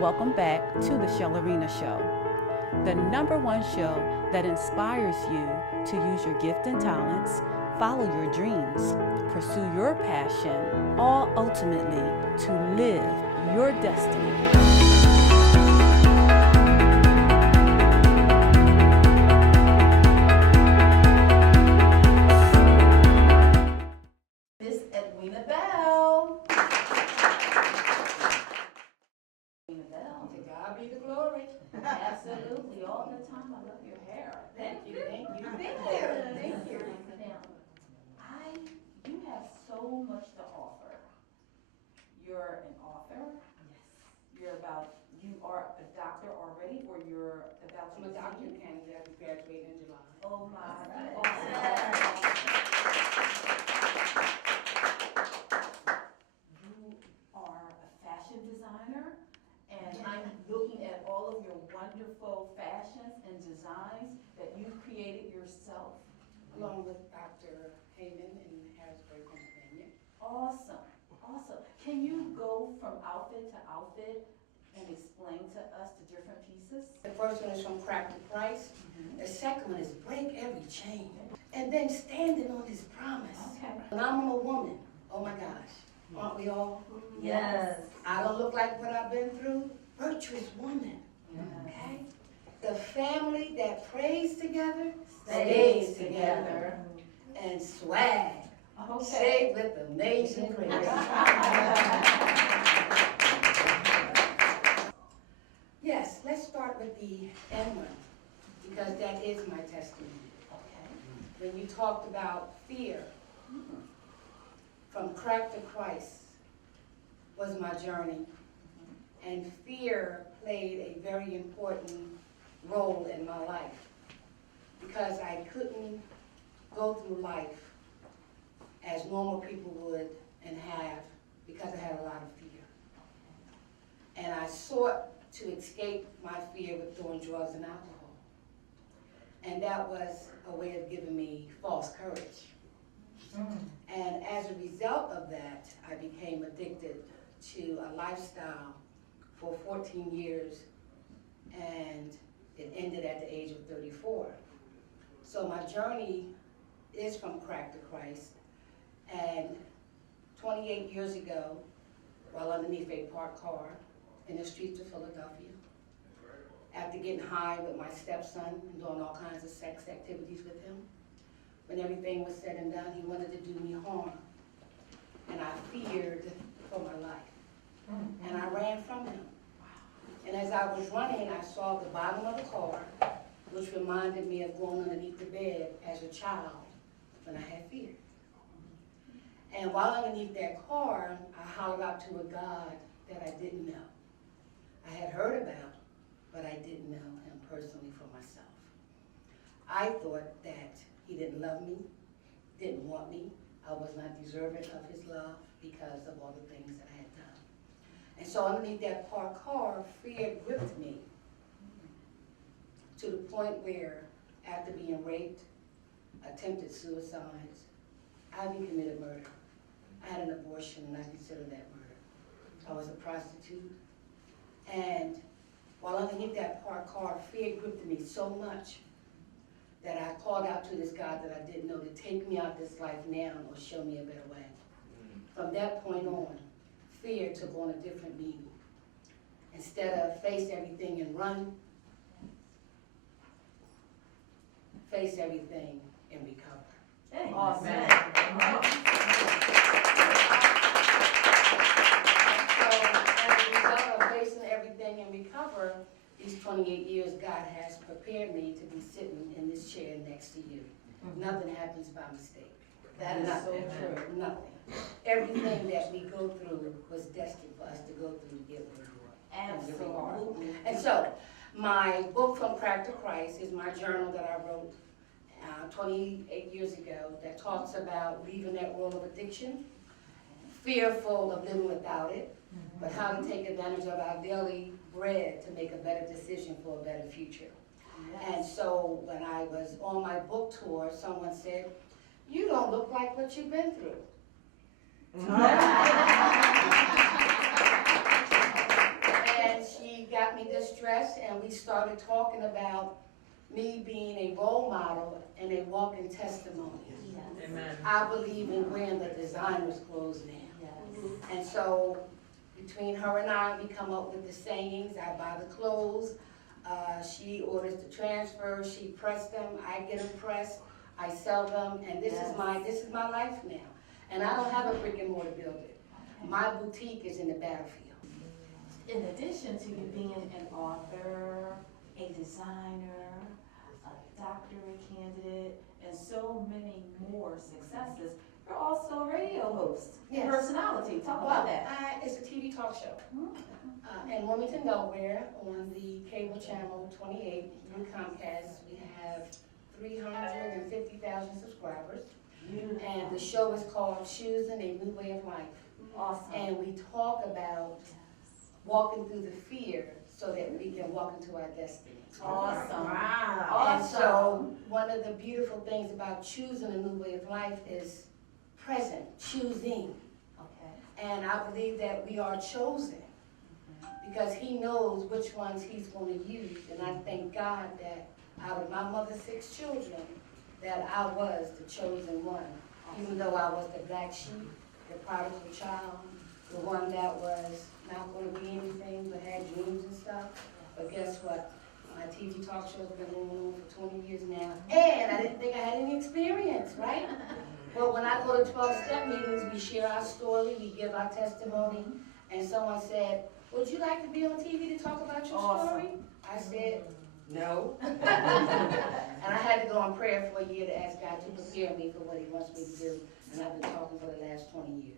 Welcome back to the Shellerina Show, the #1 show that inspires you to use your gift and talents, follow your dreams, pursue your passion, all ultimately to live your destiny. Edwina Bell. To God be the glory. Absolutely, all the time. I love your hair. Thank you. Thank you. Now, you have so much to offer. You're an author. Yes. You are a doctor already, or you're about to I'm a doctor candidate. I graduated in July. Oh my. You are a fashion designer, and I'm looking at all of your wonderful fashions and designs that you've created yourself. Along with Dr. Heyman in Harrisburg, Pennsylvania. Awesome. Can you go from outfit to outfit and explain to us the different pieces? The first one is from Crack the Price. The second one is Break Every Chain. And then Standing on His Promise. Okay. Phenomenal Woman. Oh my gosh. Aren't we all? Yes. I don't look like what I've been through. Virtuous Woman. Okay? The family that prays together stays together. And Swag. Okay. Saved with amazing grace. Yes, let's start with the end one, because that is my testimony. Okay. When you talked about fear, from crack to Christ was my journey. And fear played a very important role in my life, because I couldn't go through life as normal people would and have, because I had a lot of fear. And I sought to escape my fear with doing drugs and alcohol. And that was a way of giving me false courage. And as a result of that, I became addicted to a lifestyle for 14 years, and it ended at the age of 34. So my journey is from crack to Christ. And 28 years ago, while underneath a parked car in the streets of Philadelphia, after getting high with my stepson and doing all kinds of sex activities with him, when everything was said and done, he wanted to do me harm. And I feared for my life. And I ran from him. And as I was running, I saw the bottom of the car, which reminded me of going underneath the bed as a child when I had fear. And while underneath that car, I hollered out to a God that I didn't know. I had heard about, but I didn't know him personally for myself. I thought that he didn't love me, didn't want me. I was not deserving of his love because of all the things that I had done. And so underneath that parked car, fear gripped me to the point where, after being raped, attempted suicides, I even committed murder. I had an abortion, and I consider that murder. I was a prostitute. And while underneath that parked car, fear gripped me so much that I called out to this God that I didn't know to take me out this life now or show me a better way. From that point on, fear took on a different meaning. Instead of face everything and run, face everything and recover. Awesome. Recover, these 28 years, God has prepared me to be sitting in this chair next to you. Nothing happens by mistake. That is so true. Nothing. Everything that we go through was destined for us to go through to get where we are. Absolutely. And so, my book, From Crack to Christ, is my journal that I wrote 28 years ago that talks about leaving that world of addiction, fearful of living without it, but how to take advantage of our daily bread to make a better decision for a better future. Yes. And so when I was on my book tour, someone said, "You don't look like what you've been through." And she dress and we started talking about me being a role model and a walking testimony. Yes. Amen. I believe in wearing the designer's clothes now. Yes. And so between her and I, we come up with the sayings. I buy the clothes, she orders the transfers, she press them, I get them pressed, I sell them, and this is my life now. And I don't have a brick and mortar building. My boutique is in the battlefield. In addition to you being an author, a designer, a doctorate candidate, and so many more successes, you're also a radio host, Yes. personality. Talk about that. It's a TV talk show. In Wilmington, Delaware, on the cable channel 28 through Comcast, we have 350,000 subscribers. And the show is called Choosing a New Way of Life. Awesome. And we talk about walking through the fear so that we can walk into our destiny. Awesome. And so one of the beautiful things about choosing a new way of life is present, choosing. Okay. And I believe that we are chosen because he knows which ones he's going to use. And I thank God that out of my mother's 6 children, that I was the chosen one. Even though I was the black sheep, the prodigal child, the one that was not going to be anything but had dreams and stuff. But guess what? My TV talk show's been going on for 20 years now. And I didn't think I had any experience, right? But when I go to 12-step meetings, we share our story, we give our testimony. And someone said, would you like to be on TV to talk about your story? I said, no. And I had to go on prayer for a year to ask God to prepare me for what he wants me to do. And I've been talking for the last 20 years.